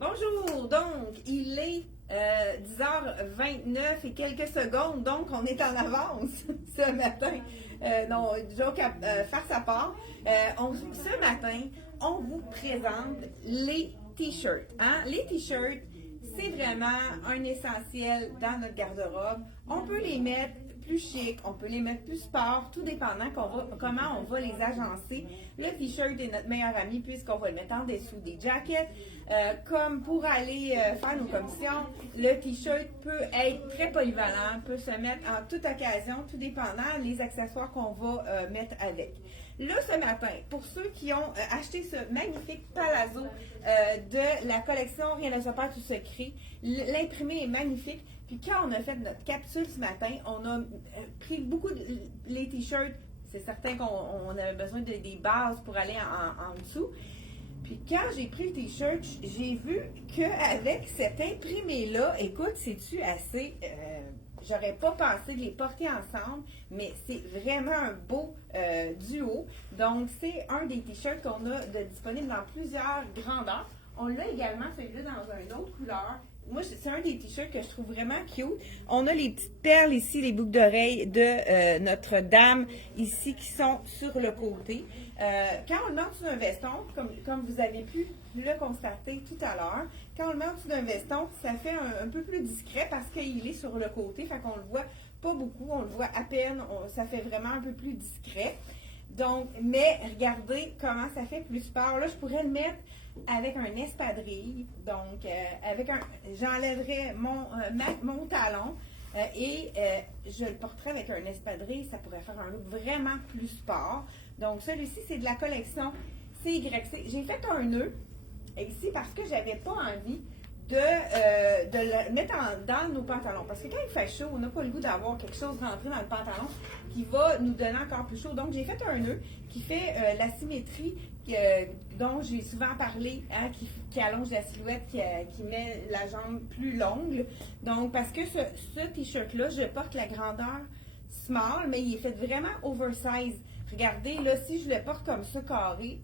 Bonjour, donc il est 10h29 et quelques secondes, donc on est en avance ce matin. Non, joke farce à part. Ce matin, on vous présente les t-shirts. Hein? Les t-shirts, c'est vraiment un essentiel dans notre garde-robe. On peut les mettre plus chic, on peut les mettre plus sport, tout dépendant comment on va les agencer. Le t-shirt est notre meilleur ami puisqu'on va le mettre en dessous des jackets. Comme pour aller faire nos commissions, le t-shirt peut être très polyvalent, peut se mettre en toute occasion, tout dépendant des accessoires qu'on va mettre avec. Là, ce matin, pour ceux qui ont acheté ce magnifique palazzo de la collection Rien ne se perd, tout se crée, l'imprimé est magnifique. Puis quand on a fait notre capsule ce matin, on a pris beaucoup de les t-shirts. C'est certain qu'on avait besoin des bases pour aller en dessous. Puis quand j'ai pris le t-shirt, j'ai vu qu'avec cet imprimé-là, écoute, c'est-tu assez... j'aurais pas pensé de les porter ensemble, mais c'est vraiment un beau duo. Donc, c'est un des t-shirts qu'on a disponible dans plusieurs grandeurs. On l'a également, celui-là, dans une autre couleur. Moi, c'est un des t-shirts que je trouve vraiment cute. On a les petites perles ici, les boucles d'oreilles de Notre-Dame ici qui sont sur le côté. Quand on le met en dessous d'un veston, comme vous avez pu le constater tout à l'heure, quand on le met en dessous d'un veston, ça fait un peu plus discret parce qu'il est sur le côté, fait qu'on le voit pas beaucoup, on le voit à peine, ça fait vraiment un peu plus discret. Donc, mais regardez comment ça fait plus sport. Là, je pourrais le mettre avec un espadrille. Donc, j'enlèverais mon talon et je le porterais avec un espadrille. Ça pourrait faire un look vraiment plus sport. Donc, celui-ci, c'est de la collection CYC. J'ai fait un nœud ici parce que j'avais pas envie de le mettre dans nos pantalons. Parce que quand il fait chaud, on n'a pas le goût d'avoir quelque chose rentré dans le pantalon qui va nous donner encore plus chaud. Donc, j'ai fait un nœud qui fait la symétrie dont j'ai souvent parlé, hein, qui allonge la silhouette, qui met la jambe plus longue. Donc, parce que ce t-shirt-là, je porte la grandeur small, mais il est fait vraiment oversize. Regardez, là, si je le porte comme ça, carré,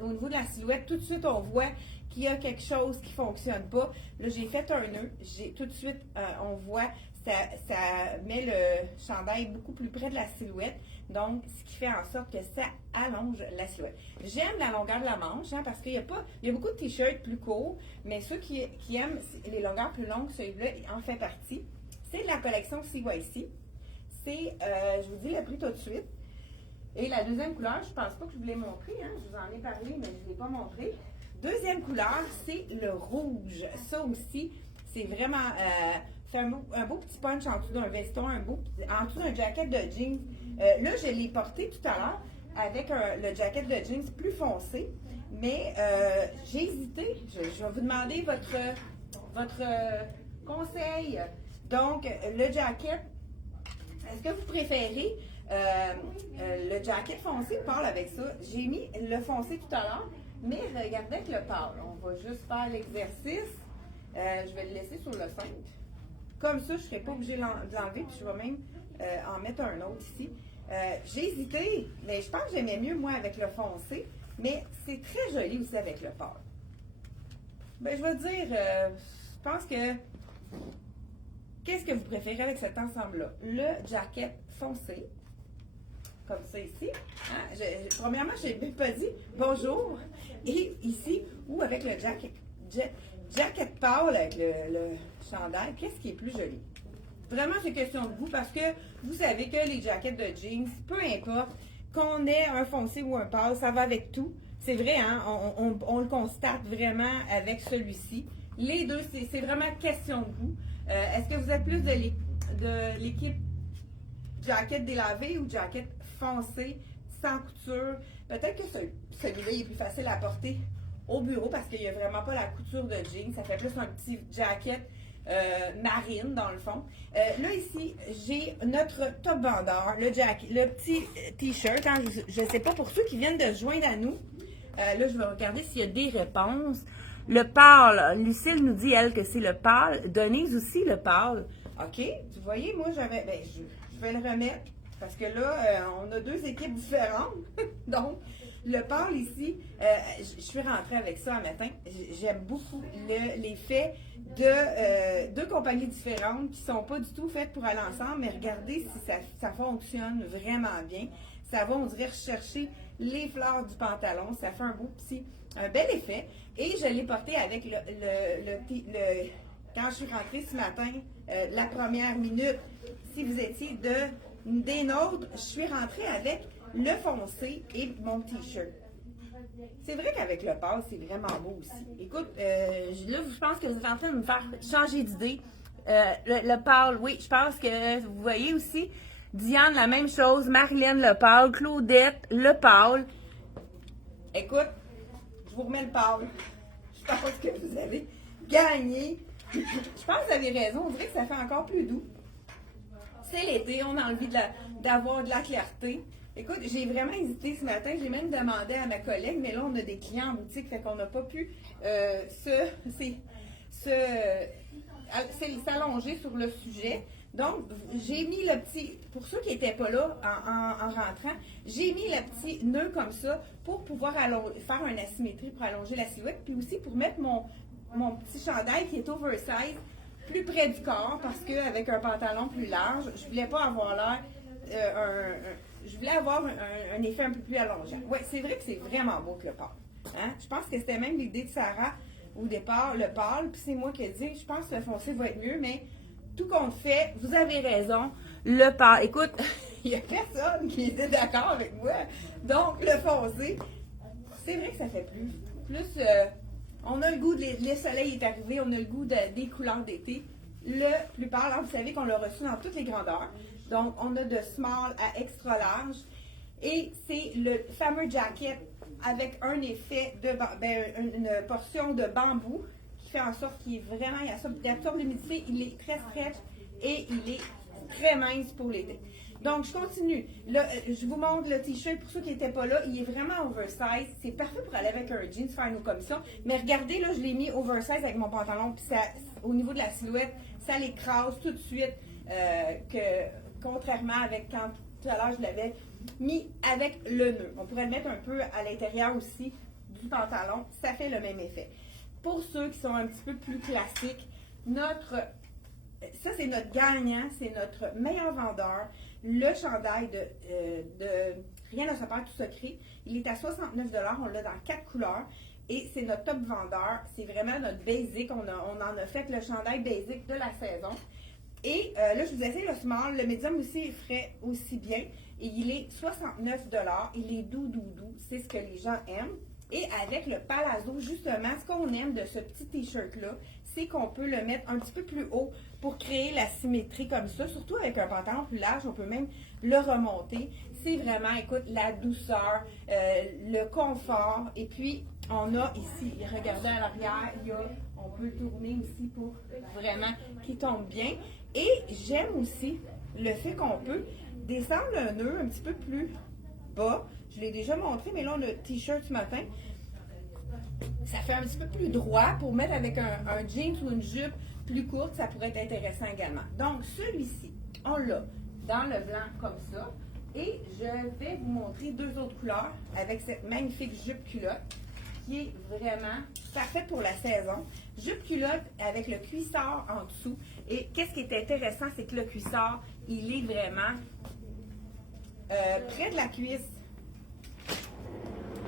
au niveau de la silhouette, tout de suite, on voit qu'il y a quelque chose qui ne fonctionne pas. Là, j'ai fait un nœud. Tout de suite, on voit, ça met le chandail beaucoup plus près de la silhouette. Donc, ce qui fait en sorte que ça allonge la silhouette. J'aime la longueur de la manche, hein, parce qu'il y a beaucoup de t-shirts plus courts, mais ceux qui aiment les longueurs plus longues, celui-là en fait partie. C'est de la collection CYC. C'est, je vous dis le prix tout de suite. Et la deuxième couleur, je ne pense pas que je vous l'ai montré, hein, je vous en ai parlé, mais je ne l'ai pas montré. Deuxième couleur, c'est le rouge. Ça aussi, c'est vraiment fait un beau petit punch en dessous d'un veston, en dessous d'un jacket de jeans. Là, je l'ai porté tout à l'heure avec le jacket de jeans plus foncé, mais j'ai hésité. Je vais vous demander votre conseil. Donc, le jacket, est-ce que vous préférez le jacket foncé pâle avec ça? J'ai mis le foncé tout à l'heure, mais regardez avec le pâle. On va juste faire l'exercice. Je vais le laisser sur le cintre. Comme ça, je ne serai pas obligée de l'enlever, puis je vais même en mettre un autre ici. J'ai hésité, mais je pense que j'aimais mieux, moi, avec le foncé, mais c'est très joli aussi avec le pâle. Ben, je vais dire, je pense que... Qu'est-ce que vous préférez avec cet ensemble-là? Le jacket foncé, comme ça ici. Hein? Premièrement, je n'ai même pas dit bonjour. Et ici, ou avec le jacket pâle avec le chandail, qu'est-ce qui est plus joli? Vraiment, c'est question de goût parce que vous savez que les jackets de jeans, peu importe, qu'on ait un foncé ou un pâle, ça va avec tout. C'est vrai, hein? On le constate vraiment avec celui-ci. Les deux, c'est vraiment question de goût. Est-ce que vous êtes plus de l'équipe jacket délavé ou jacket foncé, sans couture? Peut-être que celui-là, il est plus facile à porter au bureau parce qu'il n'y a vraiment pas la couture de jeans. Ça fait plus un petit jacket marine, dans le fond. Là, ici, j'ai notre top vendeur, le petit t-shirt. Hein, je ne sais pas, pour ceux qui viennent de se joindre à nous, là, je vais regarder s'il y a des réponses. Le pâle, Lucille nous dit, elle, que c'est le pâle. Denise aussi, le pâle. OK, vous voyez, moi, j'avais... je vais le remettre parce que là, on a deux équipes différentes. Donc, Le pâle ici, je suis rentrée avec ça un matin. J'aime beaucoup l'effet de deux compagnies différentes qui ne sont pas du tout faites pour aller ensemble, mais regardez si ça fonctionne vraiment bien. Ça va, on dirait, rechercher les fleurs du pantalon. Ça fait un bel effet. Et je l'ai porté avec quand je suis rentrée ce matin, la première minute, si vous étiez des nôtres, je suis rentrée avec le foncé et mon t-shirt. C'est vrai qu'avec le pâle, c'est vraiment beau aussi. Écoute, là, je pense que vous êtes en train de me faire changer d'idée. Le pâle, oui, je pense que vous voyez aussi. Diane, la même chose. Marilyn, le pâle. Claudette, le pâle. Écoute, je vous remets le pâle. Je pense que vous avez gagné. Je pense que vous avez raison. On dirait que ça fait encore plus doux. C'est l'été, on a envie d'avoir de la clarté. Écoute, j'ai vraiment hésité ce matin. J'ai même demandé à ma collègue, mais là, on a des clients en boutique, fait qu'on n'a pas pu s'allonger sur le sujet. Donc, j'ai mis le petit, pour ceux qui n'étaient pas là en rentrant, j'ai mis le petit nœud comme ça pour pouvoir faire une asymétrie pour allonger la silhouette, puis aussi pour mettre mon petit chandail qui est oversize plus près du corps parce qu'avec un pantalon plus large, je voulais pas avoir l'air je voulais avoir un effet un peu plus allongeant. Oui, c'est vrai que c'est vraiment beau que le pâle. Hein? Je pense que c'était même l'idée de Sarah au départ, le pâle, puis c'est moi qui ai dit, je pense que le foncé va être mieux, mais tout compte fait, vous avez raison, le pâle. Écoute, il n'y a personne qui était d'accord avec moi. Donc, le foncé, c'est vrai que ça fait plus on a le goût, le soleil est arrivé, on a le goût des couleurs d'été. Le plus pâle, vous savez qu'on l'a reçu dans toutes les grandeurs. Donc, on a de small à extra large. Et c'est le fameux jacket avec un effet une portion de bambou qui fait en sorte qu'il est vraiment, il absorbe l'humidité, il est très stretch et il est très mince pour l'été. Donc, je continue. Là, je vous montre le t-shirt. Pour ceux qui n'étaient pas là, il est vraiment oversize. C'est parfait pour aller avec un jeans, faire nos commissions. Mais regardez, là, je l'ai mis oversize avec mon pantalon. Puis au niveau de la silhouette, ça l'écrase tout de suite. Contrairement avec quand tout à l'heure, je l'avais mis avec le nœud. On pourrait le mettre un peu à l'intérieur aussi du pantalon. Ça fait le même effet. Pour ceux qui sont un petit peu plus classiques, ça, c'est notre gagnant, c'est notre meilleur vendeur. Le chandail de Rien ne se perd tout secret. Il est à 69 $. On l'a dans 4 couleurs. Et c'est notre top vendeur. C'est vraiment notre basic. On en a fait le chandail basic de la saison. Et là, je vous essaie le small. Le medium aussi ferait aussi bien. Et il est 69 $. Il est doux. C'est ce que les gens aiment. Et avec le palazzo, justement, ce qu'on aime de ce petit t-shirt-là, c'est qu'on peut le mettre un petit peu plus haut pour créer la symétrie comme ça. Surtout avec un pantalon plus large, on peut même le remonter. C'est vraiment, écoute, la douceur, le confort. Et puis, on a ici, regardez à l'arrière, on peut tourner aussi pour vraiment qu'il tombe bien. Et j'aime aussi le fait qu'on peut descendre le nœud un petit peu plus bas. Je l'ai déjà montré, mais là, on a le t-shirt ce matin. Ça fait un petit peu plus droit pour mettre avec un jeans ou une jupe plus courte. Ça pourrait être intéressant également. Donc, celui-ci, on l'a dans le blanc comme ça. Et je vais vous montrer deux autres couleurs avec cette magnifique jupe culotte qui est vraiment parfaite pour la saison. Jupe culotte avec le cuissard en dessous. Et qu'est-ce qui est intéressant, c'est que le cuissard, il est vraiment près de la cuisse.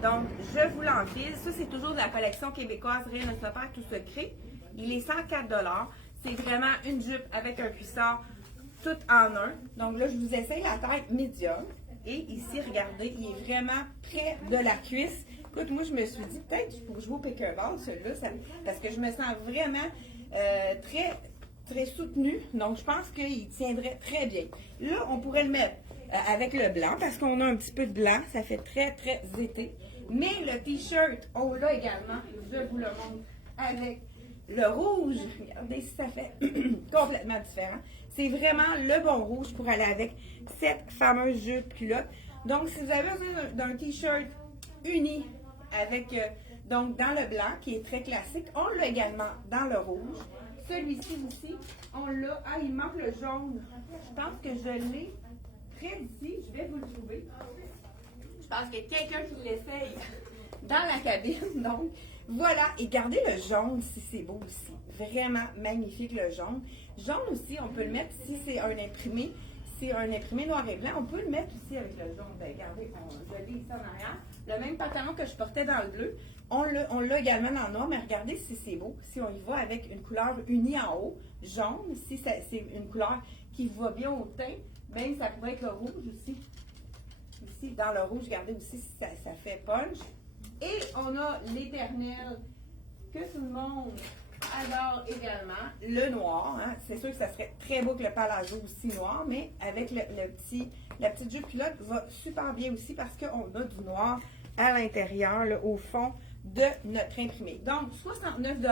Donc, je vous l'enfile. Ça, c'est toujours de la collection québécoise Rien ne se perd tout secret. Il est 104 $. C'est vraiment une jupe avec un cuissard tout en un. Donc là, je vous essaye la taille médium. Et ici, regardez, il est vraiment près de la cuisse. Écoute, moi, je me suis dit, peut-être pour jouer au pickleball, celui-là, parce que je me sens vraiment très soutenu. Donc, je pense qu'il tiendrait très bien. Là, on pourrait le mettre avec le blanc, parce qu'on a un petit peu de blanc. Ça fait très été. Mais le t-shirt, on l'a également. Je vous le montre avec le rouge. Regardez si ça fait complètement différent. C'est vraiment le bon rouge pour aller avec cette fameuse jupe culotte. Donc, si vous avez besoin d'un t-shirt uni avec, donc dans le blanc, qui est très classique, on l'a également dans le rouge. Celui-ci aussi, on l'a. Ah, il manque le jaune. Je pense que je l'ai près d'ici. Je vais vous le trouver. Je pense qu'il y a quelqu'un qui l'essaye dans la cabine. Donc, voilà. Et regardez le jaune, si c'est beau aussi. Vraiment magnifique, le jaune. Jaune aussi, on peut le mettre si c'est un imprimé. C'est un imprimé noir et blanc. On peut le mettre aussi avec le jaune. Ben, regardez, je l'ai ici en arrière. Le même pantalon que je portais dans le bleu, on l'a également dans le noir. Mais regardez si c'est beau. Si on y va avec une couleur unie en haut, jaune, si c'est une couleur qui va bien au teint, bien, ça pourrait être le rouge aussi. Ici, dans le rouge, regardez aussi si ça fait punch. Et on a l'éternel que tout le monde adore également, le noir. Hein. C'est sûr que ça serait très beau que le palazzo aussi noir, mais avec la petite jupe culotte va super bien aussi parce qu'on a du noir à l'intérieur, au fond de notre imprimé. Donc, 69 $,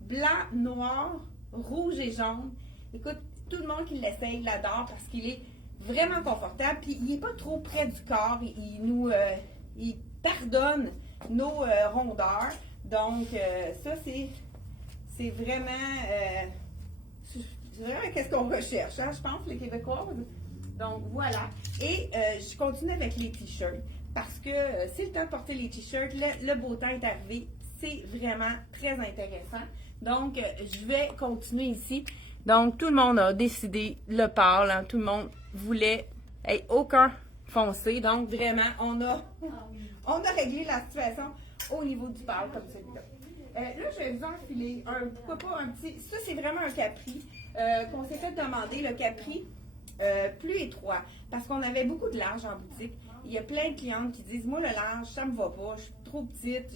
blanc, noir, rouge et jaune. Écoute, tout le monde qui l'essaye l'adore parce qu'il est vraiment confortable. Puis, il n'est pas trop près du corps. Il pardonne nos rondeurs. Donc, ça, c'est vraiment qu'est-ce qu'on recherche, hein, je pense, les Québécois. Donc, voilà. Et je continue avec les t-shirts parce que c'est le temps de porter les t-shirts. Le beau temps est arrivé. C'est vraiment très intéressant. Donc, je vais continuer ici. Donc, tout le monde a décidé le pâle. Hein, tout le monde voulait aucun foncé. Donc, vraiment, on a réglé la situation au niveau du pâle comme celui-là. Là, je vais vous enfiler pourquoi pas un petit... Ça, c'est vraiment un capri qu'on s'est fait demander, le capri plus étroit. Parce qu'on avait beaucoup de large en boutique. Il y a plein de clientes qui disent, moi, le large, ça me va pas, je suis trop petite,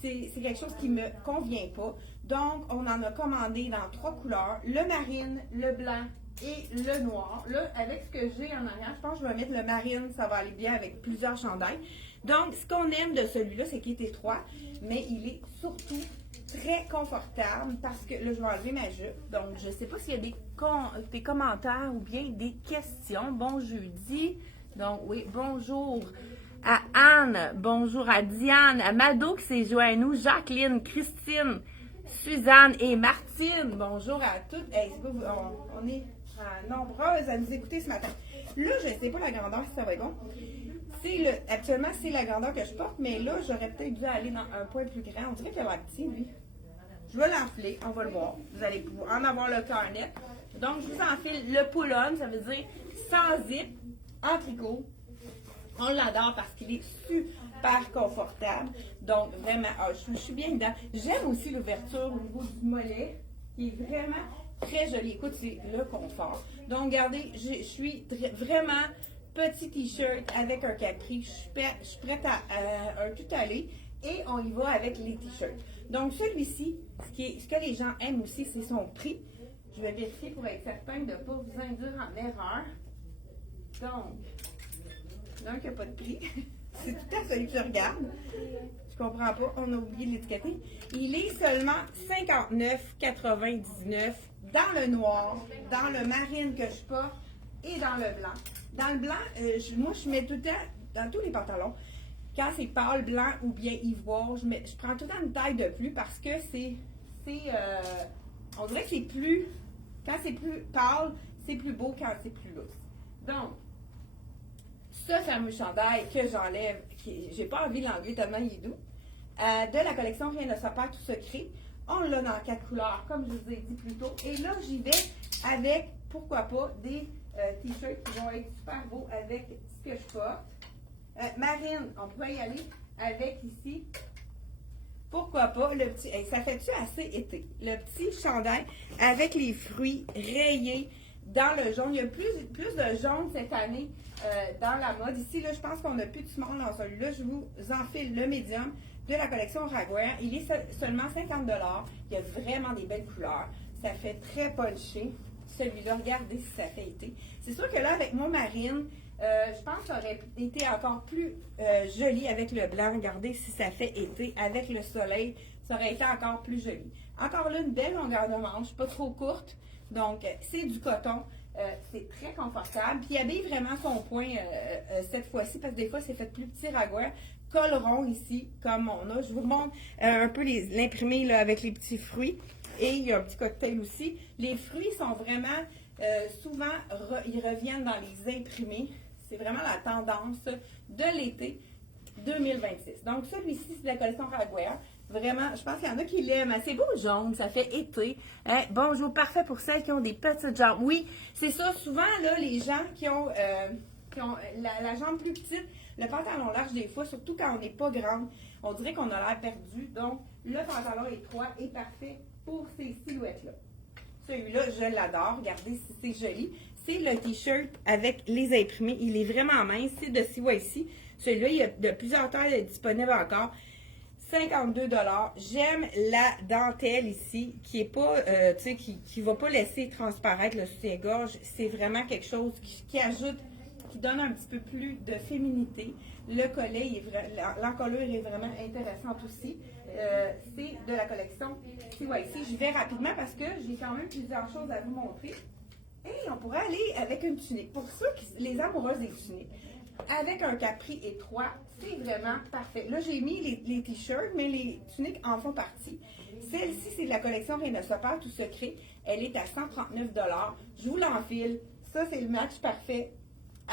c'est quelque chose qui me convient pas. Donc, on en a commandé dans 3 couleurs, le marine, le blanc et le noir. Là, avec ce que j'ai en arrière, je pense que je vais mettre le marine, ça va aller bien avec plusieurs chandails. Donc, ce qu'on aime de celui-là, c'est qu'il est étroit, mais il est surtout très confortable parce que là, je vais enlever ma jupe. Donc, je ne sais pas s'il y a des commentaires ou bien des questions. Bon jeudi. Donc, oui, bonjour à Anne, bonjour à Diane, à Mado qui s'est joint à nous, Jacqueline, Christine, Suzanne et Martine. Bonjour à toutes. Hey, on est nombreuses à nous écouter ce matin. Là, je ne sais pas la grandeur si ça va être bon. Actuellement, c'est la grandeur que je porte, mais là, j'aurais peut-être dû aller dans un poil plus grand. On dirait qu'il a l'air petit, lui. Je vais l'enfiler, on va le voir. Vous allez pouvoir en avoir le cœur net. Donc, je vous enfile le pull-on, ça veut dire sans zip, en tricot. On l'adore parce qu'il est super confortable. Donc, vraiment, je suis bien dedans. J'aime aussi l'ouverture au niveau du mollet, qui est vraiment très jolie. Écoute, c'est le confort. Donc, regardez, je suis vraiment petit t-shirt avec un capri. Je suis prête à un tout aller. Et on y va avec les t-shirts. Donc, celui-ci, ce que les gens aiment aussi, c'est son prix. Je vais vérifier pour être certain de ne pas vous induire en erreur. Donc il n'y a pas de prix. C'est tout à celui que je regarde. Je comprends pas, on a oublié de l'étiqueter. Il est seulement 59,99 dans le noir, dans le marine que je porte et dans le blanc. Dans le blanc, moi je mets tout le temps, dans tous les pantalons, quand c'est pâle, blanc ou bien ivoire, je prends tout le temps une taille de plus parce que on dirait que c'est plus, quand c'est plus pâle, c'est plus beau quand c'est plus lousse. Donc, ce fameux chandail que j'enlève, j'ai pas envie de l'enlever tellement il est doux, de la collection Rien ne se perd, tout secret. On l'a dans 4 couleurs, comme je vous ai dit plus tôt. Et là, j'y vais avec, pourquoi pas, des t-shirts qui vont être super beaux avec ce que je porte. Marine, on pourrait y aller avec ici. Pourquoi pas, le petit, ça fait-tu assez été? Le petit chandail avec les fruits rayés dans le jaune. Il y a plus de jaune cette année dans la mode. Ici, là, je pense qu'on n'a plus de small dans celui-là. Je vous enfile le médium de la collection Raguer. Il est seulement 50 $. Il y a vraiment des belles couleurs. Ça fait très punché. Celui-là, regardez si ça fait été. C'est sûr que là, avec mon marine, je pense que ça aurait été encore plus joli avec le blanc. Regardez si ça fait été. Avec le soleil, ça aurait été encore plus joli. Encore là, une belle longueur de manche, pas trop courte. Donc, c'est du coton. C'est très confortable. Puis, il habille vraiment son point cette fois-ci, parce que des fois, c'est fait plus petit Raguer. Col rond ici, comme on a. Je vous remontre un peu l'imprimé avec les petits fruits. Et il y a un petit cocktail aussi. Les fruits sont vraiment, souvent, ils reviennent dans les imprimés. C'est vraiment la tendance de l'été 2026. Donc, celui-ci, c'est de la collection Ragwear. Vraiment, je pense qu'il y en a qui l'aiment. C'est beau jaune, ça fait été. Hein? Bonjour, parfait pour celles qui ont des petites jambes. Oui, c'est ça. Souvent, là, les gens qui ont la jambe plus petite, le pantalon large des fois, surtout quand on n'est pas grande, on dirait qu'on a l'air perdu. Donc, le pantalon étroit est parfait pour ces silhouettes-là. Celui-là, je l'adore. Regardez si c'est joli. C'est le t-shirt avec les imprimés. Il est vraiment mince. C'est de CYC. Celui-là, il y a de plusieurs tailles disponibles encore. 52 $. J'aime la dentelle ici, qui est pas, tu sais, qui va pas laisser transparaître le soutien-gorge. C'est vraiment quelque chose qui ajoute, qui donne un petit peu plus de féminité. Le collet, l'encolure est vraiment intéressante aussi. C'est de la collection CYC. Je vais rapidement parce que j'ai quand même plusieurs choses à vous montrer. Et on pourrait aller avec une tunique. Pour ceux les amoureuses des tuniques, avec un capri étroit, c'est vraiment parfait. Là, j'ai mis les t-shirts, mais les tuniques en font partie. Celle-ci, c'est de la collection Rhinocéros Tout Secret. Elle est à 139 $. Je vous l'enfile. Ça, c'est le match parfait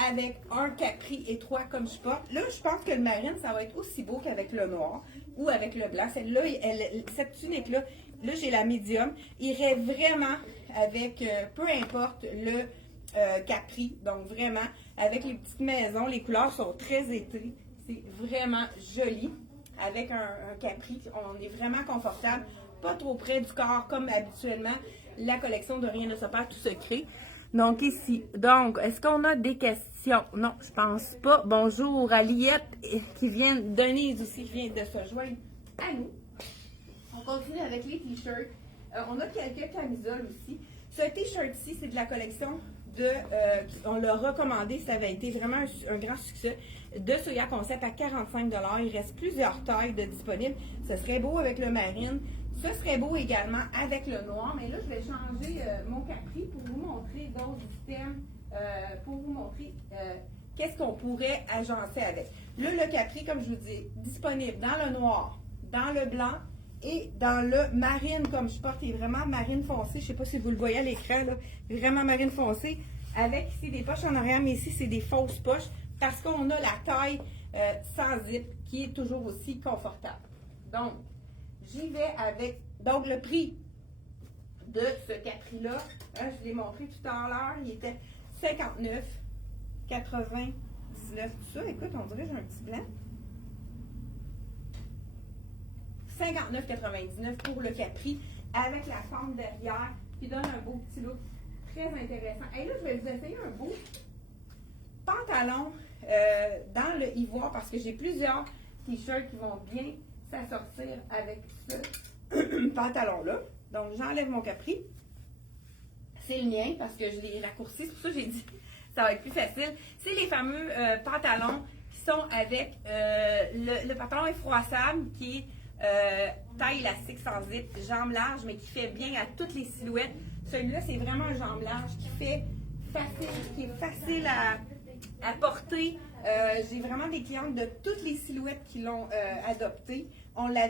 avec un capri étroit comme je porte. Là, je pense que le marine, ça va être aussi beau qu'avec le noir ou avec le blanc. Celle-là, cette tunique-là, là, j'ai la médium, irait vraiment avec, peu importe le capri. Donc, vraiment, avec les petites maisons, les couleurs sont très été. C'est vraiment joli. Avec un capri, on est vraiment confortable. Pas trop près du corps, comme habituellement, la collection de Rien ne se perd tout secret. Donc, ici. Donc, est-ce qu'on a des questions? Non, je pense pas. Bonjour à Liette, qui vient, Denise aussi, qui vient de se joindre à nous. On continue avec les t-shirts. On a quelques camisoles aussi. Ce t-shirt-ci, c'est de la collection de, on l'a recommandé, ça avait été vraiment un grand succès, de Soya Concept à 45 $. Il reste plusieurs tailles de disponibles. Ce serait beau avec le marine. Ce serait beau également avec le noir. Mais là, je vais changer mon capri pour vous montrer d'autres items, pour vous montrer qu'est-ce qu'on pourrait agencer avec. Là, le capri, comme je vous dis, disponible dans le noir, dans le blanc, et dans le marine, comme je porte, il est vraiment marine foncée. Je ne sais pas si vous le voyez à l'écran, là. Vraiment marine foncée. Avec ici des poches en arrière, mais ici, c'est des fausses poches parce qu'on a la taille sans zip qui est toujours aussi confortable. Donc, j'y vais avec. Donc, le prix de ce capri-là, hein, je l'ai montré tout à l'heure, il était 59, 99, tout ça. Écoute, on dirait que j'ai un petit blanc. 59,99 pour le capri avec la forme derrière qui donne un beau petit look très intéressant. Et là, je vais vous essayer un beau pantalon dans le ivoire parce que j'ai plusieurs t-shirts qui vont bien s'assortir avec ce pantalon-là. Donc, j'enlève mon capri. C'est le mien parce que je l'ai raccourci. C'est pour ça que j'ai dit ça va être plus facile. C'est les fameux pantalons qui sont avec le pantalon effroissable qui est taille élastique sans zip, jambes larges, mais qui fait bien à toutes les silhouettes. Celui-là, c'est vraiment un jambe large qui est facile à porter. J'ai vraiment des clientes de toutes les silhouettes qui l'ont adopté. On l'a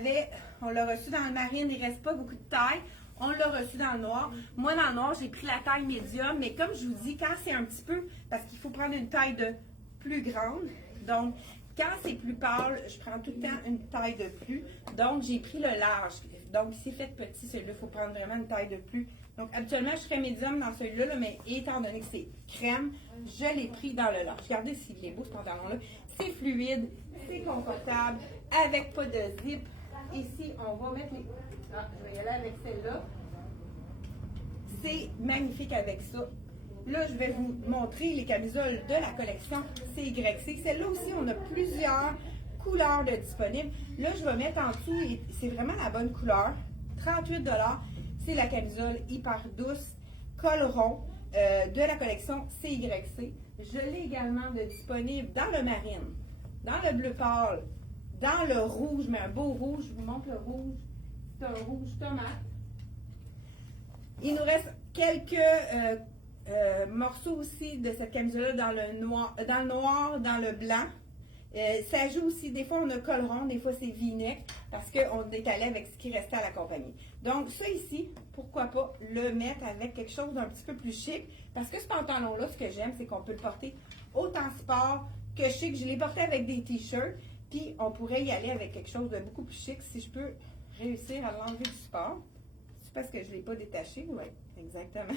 reçu dans le marine, il ne reste pas beaucoup de taille. On l'a reçu dans le noir. Moi, dans le noir, j'ai pris la taille médium, mais comme je vous dis, quand c'est un petit peu, parce qu'il faut prendre une taille de plus grande, donc quand c'est plus pâle, je prends tout le temps une taille de plus. Donc, j'ai pris le large. Donc, si c'est fait petit, celui-là, il faut prendre vraiment une taille de plus. Donc, habituellement, je serais médium dans celui-là, mais étant donné que c'est crème, je l'ai pris dans le large. Regardez s'il est beau, ce pantalon-là. C'est fluide, c'est confortable, avec pas de zip. Ici, on va mettre les... Ah, je vais y aller avec celle-là. C'est magnifique avec ça. Là, je vais vous montrer les camisoles de la collection CYC. Celle-là aussi, on a plusieurs couleurs de disponibles. Là, je vais mettre en dessous, et c'est vraiment la bonne couleur. 38 $. C'est la camisole hyper douce, col rond de la collection CYC. Je l'ai également de disponible dans le marine, dans le bleu pâle, dans le rouge, mais un beau rouge. Je vous montre le rouge. C'est un rouge tomate. Il nous reste quelques morceaux aussi de cette camisole-là dans le noir, dans le blanc. Ça joue aussi, des fois on a col rond, des fois c'est v-neck, parce qu'on est allé avec ce qui restait à la compagnie. Donc ça ici, pourquoi pas le mettre avec quelque chose d'un petit peu plus chic, parce que ce pantalon-là, ce que j'aime, c'est qu'on peut le porter autant sport que chic. Je l'ai porté avec des t-shirts, puis on pourrait y aller avec quelque chose de beaucoup plus chic si je peux réussir à l'enlever du sport. C'est parce que je ne l'ai pas détaché, oui, exactement.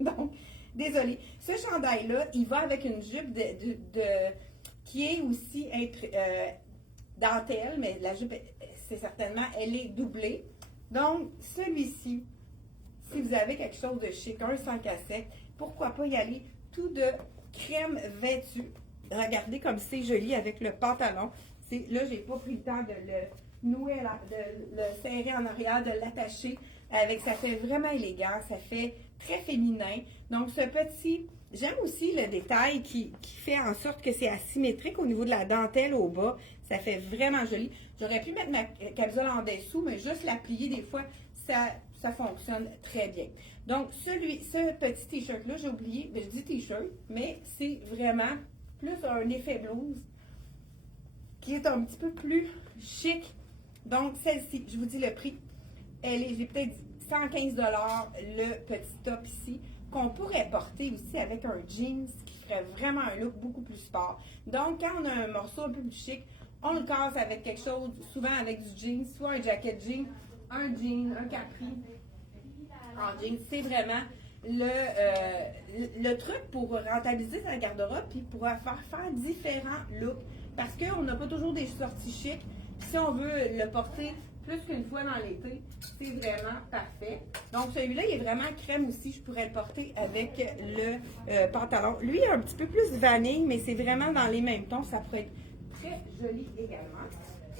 Donc, désolée. Ce chandail-là, il va avec une jupe qui est aussi dentelle, mais la jupe, c'est certainement, elle est doublée. Donc, celui-ci, si vous avez quelque chose de chic, un 5 à sec, pourquoi pas y aller tout de crème vêtue. Regardez comme c'est joli avec le pantalon. Là, j'ai pas pris le temps de le nouer, de le serrer en arrière, de l'attacher. Ça fait vraiment élégant, ça fait très féminin. Donc, ce petit, j'aime aussi le détail qui fait en sorte que c'est asymétrique au niveau de la dentelle au bas. Ça fait vraiment joli. J'aurais pu mettre ma camisole en dessous, mais juste la plier des fois, ça fonctionne très bien. Donc, ce petit t-shirt-là, j'ai oublié, je dis t-shirt, mais c'est vraiment plus un effet blouse qui est un petit peu plus chic. Donc, celle-ci, je vous dis le prix, j'ai peut-être dit 115 $ le petit top ici, qu'on pourrait porter aussi avec un jeans qui ferait vraiment un look beaucoup plus sport. Donc, quand on a un morceau un peu plus chic, on le casse avec quelque chose, souvent avec du jeans, soit un jacket jean, un jean, un capri en jeans. C'est vraiment le truc pour rentabiliser sa garde-robe puis pour faire différents looks. Parce qu'on n'a pas toujours des sorties chic. Si on veut le porter plus qu'une fois dans l'été, c'est vraiment parfait. Donc, celui-là, il est vraiment crème aussi. Je pourrais le porter avec le pantalon. Lui, il est un petit peu plus vanille, mais c'est vraiment dans les mêmes tons. Ça pourrait être très joli également.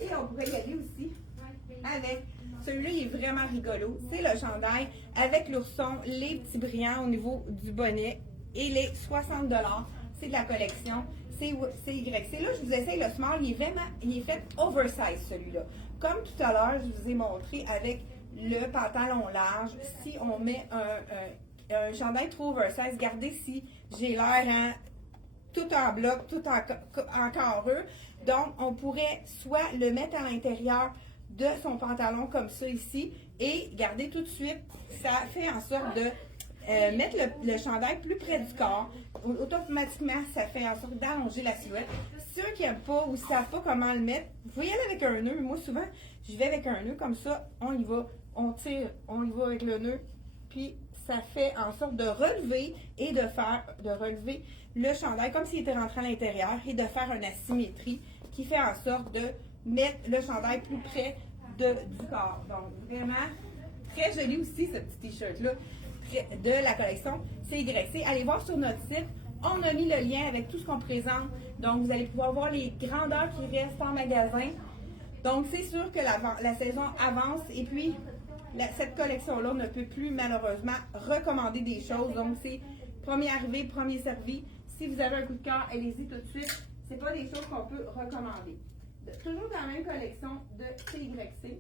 Et on pourrait y aller aussi avec... Celui-là, il est vraiment rigolo. C'est le chandail avec l'ourson, les petits brillants au niveau du bonnet et les 60 $. C'est de la collection. C'est YC. Là, je vous essaye le small. Il est fait oversize, celui-là. Comme tout à l'heure, je vous ai montré avec le pantalon large. Si on met un chandail trop oversize, regardez si j'ai l'air tout en bloc, tout en carreux. Donc, on pourrait soit le mettre à l'intérieur de son pantalon comme ça ici et garder tout de suite, ça fait en sorte de mettre le chandail plus près du corps. Automatiquement, ça fait en sorte d'allonger la silhouette. Ceux qui n'aiment pas ou ne savent pas comment le mettre, vous pouvez y aller avec un nœud. Moi, souvent, je vais avec un nœud comme ça, on y va, on tire, on y va avec le nœud, puis ça fait en sorte de relever et de relever le chandail comme s'il était rentré à l'intérieur et de faire une asymétrie qui fait en sorte de mettre le chandail plus près du corps. Donc, vraiment, très joli aussi, ce petit t-shirt-là de la collection CYC. Allez voir sur notre site. On a mis le lien avec tout ce qu'on présente. Donc, vous allez pouvoir voir les grandeurs qui restent en magasin. Donc, c'est sûr que la saison avance. Et puis, cette collection-là ne peut plus, malheureusement, recommander des choses. Donc, c'est premier arrivé, premier servi. Si vous avez un coup de cœur, allez-y tout de suite. Ce pas des choses qu'on peut recommander. Toujours dans la même collection de CYC,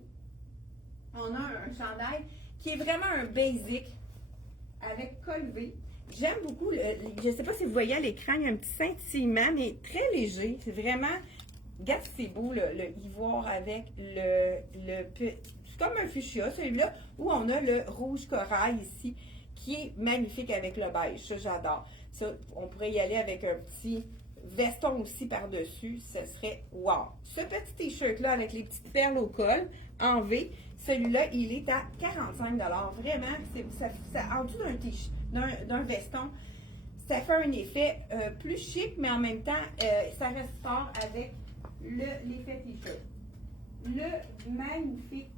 on a un chandail qui est vraiment un basic avec col V. J'aime beaucoup, je ne sais pas si vous voyez à l'écran, il y a un petit scintillement, mais très léger. C'est vraiment, regarde, c'est beau le ivoire avec c'est comme un fuchsia, celui-là, où on a le rouge corail ici, qui est magnifique avec le beige. Ça, j'adore. Ça, on pourrait y aller avec un petit veston aussi par-dessus, ce serait wow. Ce petit t-shirt-là avec les petites perles au col en V, celui-là, il est à 45 $. Vraiment, en dessous d'un veston, ça fait un effet plus chic, mais en même temps, ça reste fort avec l'effet t-shirt. Le magnifique,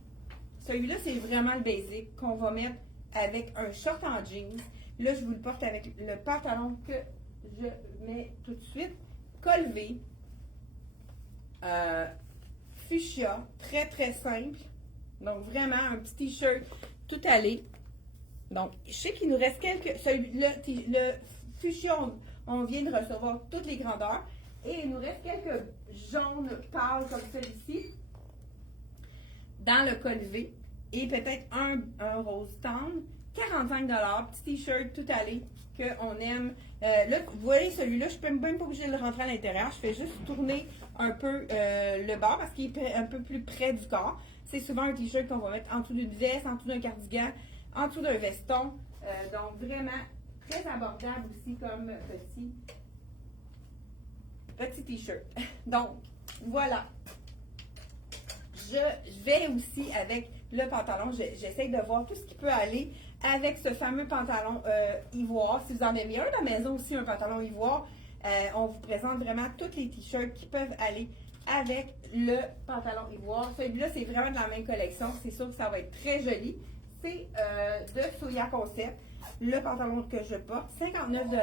celui-là, c'est vraiment le basic qu'on va mettre avec un short en jeans. Là, je vous le porte avec le pantalon que je mets tout de suite. Col V, fuchsia, très très simple. Donc vraiment un petit t-shirt tout allé. Donc je sais qu'il nous reste le fuchsia, on vient de recevoir toutes les grandeurs. Et il nous reste quelques jaunes pâles comme celui-ci dans le col V. Et peut-être un rose tendre. 45 $, petit t-shirt tout allé qu'on aime. Là, vous voyez celui-là, je ne suis même pas obligée de le rentrer à l'intérieur. Je fais juste tourner un peu le bord parce qu'il est un peu plus près du corps. C'est souvent un t-shirt qu'on va mettre en dessous d'une veste, en dessous d'un cardigan, en dessous d'un veston. Donc, vraiment très abordable aussi comme petit petit t-shirt. Donc, voilà. Je vais aussi avec le pantalon. J'essaie de voir tout ce qui peut aller avec ce fameux pantalon ivoire. Si vous en avez un à la maison aussi, un pantalon ivoire, on vous présente vraiment tous les t-shirts qui peuvent aller avec le pantalon ivoire. Celui-là, c'est vraiment de la même collection. C'est sûr que ça va être très joli. C'est de Soya Concept. Le pantalon que je porte, 59 $.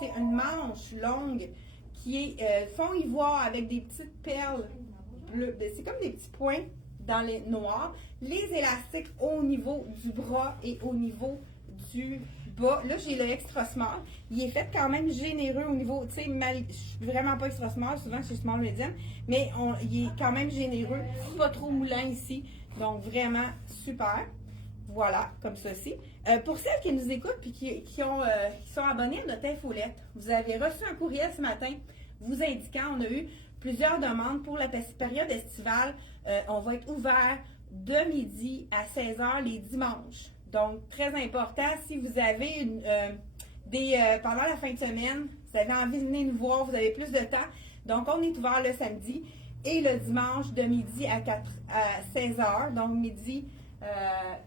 C'est une manche longue qui est fond ivoire avec des petites perles bleues. C'est comme des petits points dans les noirs. Les élastiques au niveau du bras et au niveau du bas. Là, j'ai le extra small. Il est fait quand même généreux au niveau, tu sais, je suis vraiment pas extra small, souvent je suis small medium, mais il est quand même généreux, pas trop moulant ici. Donc, vraiment super. Voilà, comme ceci. Pour celles qui nous écoutent et qui sont abonnées à notre infolette, vous avez reçu un courriel ce matin vous indiquant, on a eu plusieurs demandes pour la période estivale. On va être ouvert de midi à 16 h les dimanches. Donc, très important, si vous avez pendant la fin de semaine, vous avez envie de venir nous voir, vous avez plus de temps. Donc, on est ouvert le samedi et le dimanche de midi à 16 h. Donc, midi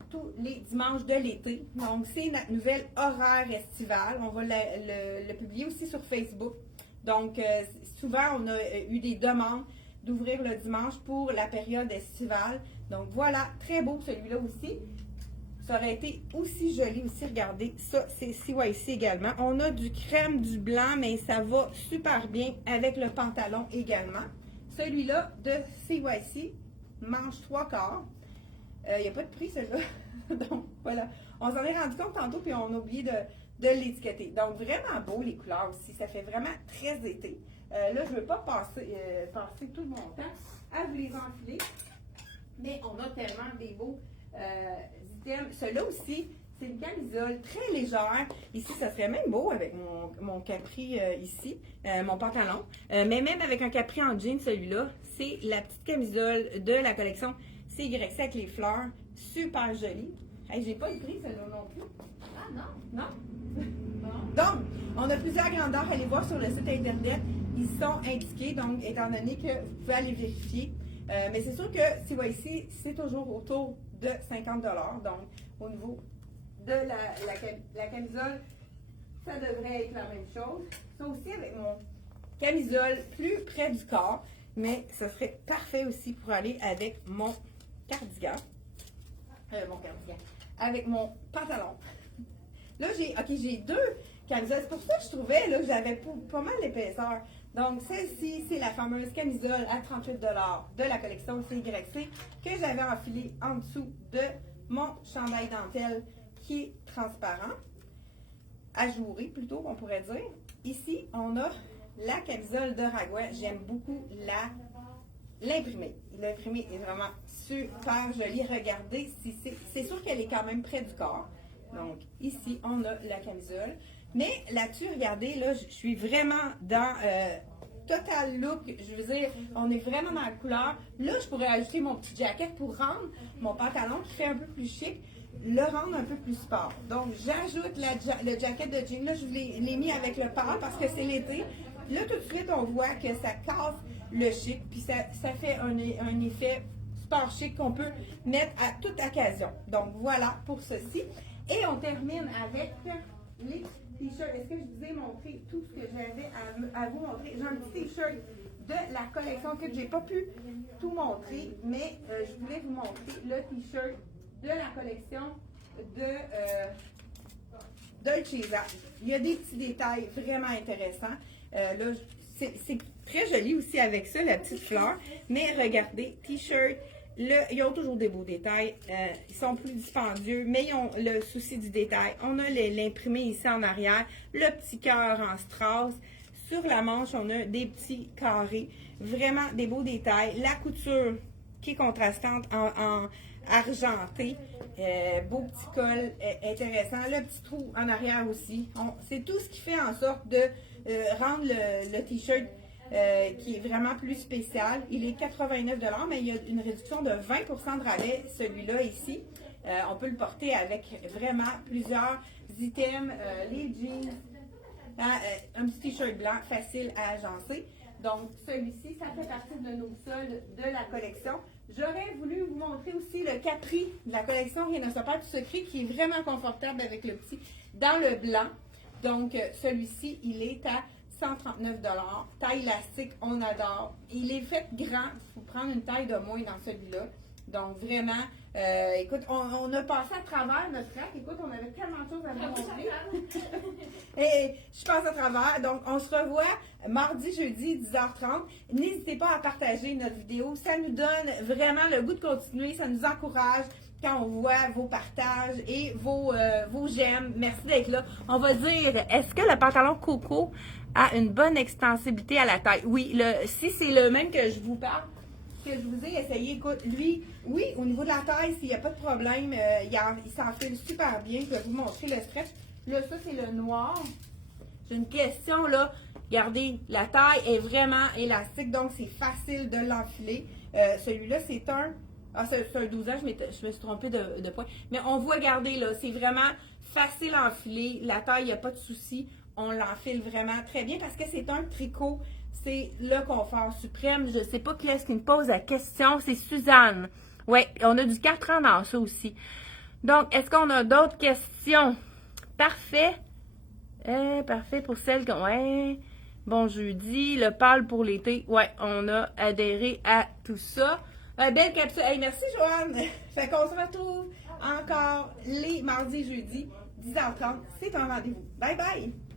tous les dimanches de l'été. Donc, c'est notre nouvelle horaire estivale. On va le publier aussi sur Facebook. Donc, souvent, on a eu des demandes d'ouvrir le dimanche pour la période estivale. Donc, voilà, très beau celui-là aussi. Ça aurait été aussi joli aussi, regardez, ça c'est CYC également. On a du crème, du blanc, mais ça va super bien avec le pantalon également. Celui-là de CYC, manche 3/4. Il n'y a pas de prix celui-là. Donc voilà, on s'en est rendu compte tantôt puis on a oublié de l'étiqueter. Donc vraiment beau les couleurs aussi, ça fait vraiment très été. Là, je ne veux pas passer tout mon temps à vous les enfiler, mais on a tellement des beaux items. Celui-là aussi, c'est une camisole très légère. Ici, ça serait même beau avec mon capri ici, mon pantalon. Mais même avec un capri en jean, celui-là, c'est la petite camisole de la collection CYC avec les fleurs. Super jolie. Hey, j'ai pas le prix, celle-là non plus. Ah non? Non? Donc, on a plusieurs grandeurs. Allez voir sur le site internet. Ils sont indiqués, donc, étant donné que vous pouvez aller vérifier. Mais c'est sûr que CYC, c'est toujours autour de 50 $. Donc, au niveau de la camisole, ça devrait être la même chose. Ça aussi avec mon camisole plus près du corps, mais ce serait parfait aussi pour aller avec mon cardigan. Avec mon pantalon. Là, j'ai deux camisoles. C'est pour ça que je trouvais là, que j'avais pas mal d'épaisseur. Donc, celle-ci, c'est la fameuse camisole à 38 $ de la collection CYC que j'avais enfilée en dessous de mon chandail dentelle qui est transparent, ajouré plutôt, on pourrait dire. Ici, on a la camisole de Ragouin. J'aime beaucoup l'imprimé. L'imprimé est vraiment super joli. Regardez, c'est sûr qu'elle est quand même près du corps. Donc, ici, on a la camisole. Mais là-dessus, regardez, là, je suis vraiment dans total look. Je veux dire, on est vraiment dans la couleur. Là, je pourrais ajouter mon petit jacket pour rendre mon pantalon qui fait un peu plus chic, le rendre un peu plus sport. Donc, j'ajoute le jacket de jean. Là, je l'ai mis avec le pâle parce que c'est l'été. Là, tout de suite, on voit que ça casse le chic, puis ça fait un effet sport chic qu'on peut mettre à toute occasion. Donc, voilà pour ceci. Et on termine avec les t-shirts. Est-ce que je vous ai montré tout ce que j'avais à vous montrer? J'ai un petit t-shirt de la collection que je n'ai pas pu tout montrer, mais je voulais vous montrer le t-shirt de la collection de Dolcezza. Il y a des petits détails vraiment intéressants. Là, c'est très joli aussi avec ça, la petite fleur. Mais regardez, t-shirt, ils ont toujours des beaux détails. Ils sont plus dispendieux, mais ils ont le souci du détail. On a l'imprimé ici en arrière, le petit cœur en strass. Sur la manche, on a des petits carrés. Vraiment des beaux détails. La couture qui est contrastante en argenté. Beau petit col intéressant. Le petit trou en arrière aussi. C'est tout ce qui fait en sorte de rendre le t-shirt qui est vraiment plus spécial. Il est 89 $, mais il y a une réduction de 20 % de rabais, celui-là ici. On peut le porter avec vraiment plusieurs items, les jeans, un petit t-shirt blanc facile à agencer. Donc, celui-ci, ça fait partie de nos soldes de la collection. J'aurais voulu vous montrer aussi le Capri de la collection Rien ne se perd du secret, qui est vraiment confortable avec le petit dans le blanc. Donc, celui-ci, il est à 139 $. Taille élastique, on adore. Il est fait grand. Il faut prendre une taille de moins dans celui-là. Donc, vraiment, écoute, on a passé à travers notre rack. Écoute, on avait tellement de choses à vous montrer. Et je passe à travers. Donc, on se revoit mardi, jeudi, 10h30. N'hésitez pas à partager notre vidéo. Ça nous donne vraiment le goût de continuer. Ça nous encourage quand on voit vos partages et vos j'aime. Merci d'être là. On va dire, est-ce que le pantalon Coco a une bonne extensibilité à la taille? Oui, si c'est le même que je vous parle, que je vous ai essayé, écoute, lui, oui, au niveau de la taille, s'il n'y a pas de problème, il s'enfile super bien. Je vais vous montrer le stretch. Là, ça, c'est le noir. J'ai une question, là. Regardez, la taille est vraiment élastique, donc c'est facile de l'enfiler. Celui-là, c'est un... Ah, c'est un 12 ans, je me suis trompée de point. Mais on voit, regardez, là, c'est vraiment facile à enfiler. La taille, il n'y a pas de souci. On l'enfile vraiment très bien parce que c'est un tricot. C'est le confort suprême. Je ne sais pas qui est-ce qui me pose la question. C'est Suzanne. Oui, on a du 4 ans dans ça aussi. Donc, est-ce qu'on a d'autres questions? Parfait. Parfait pour celles qui ont... Ouais. Bon jeudi. Le pâle pour l'été. Ouais, on a adhéré à tout ça. Belle capsule. Hey, merci, Joanne. Fait qu'on se retrouve encore les mardis et jeudis, 10h30. C'est un rendez-vous. Bye bye.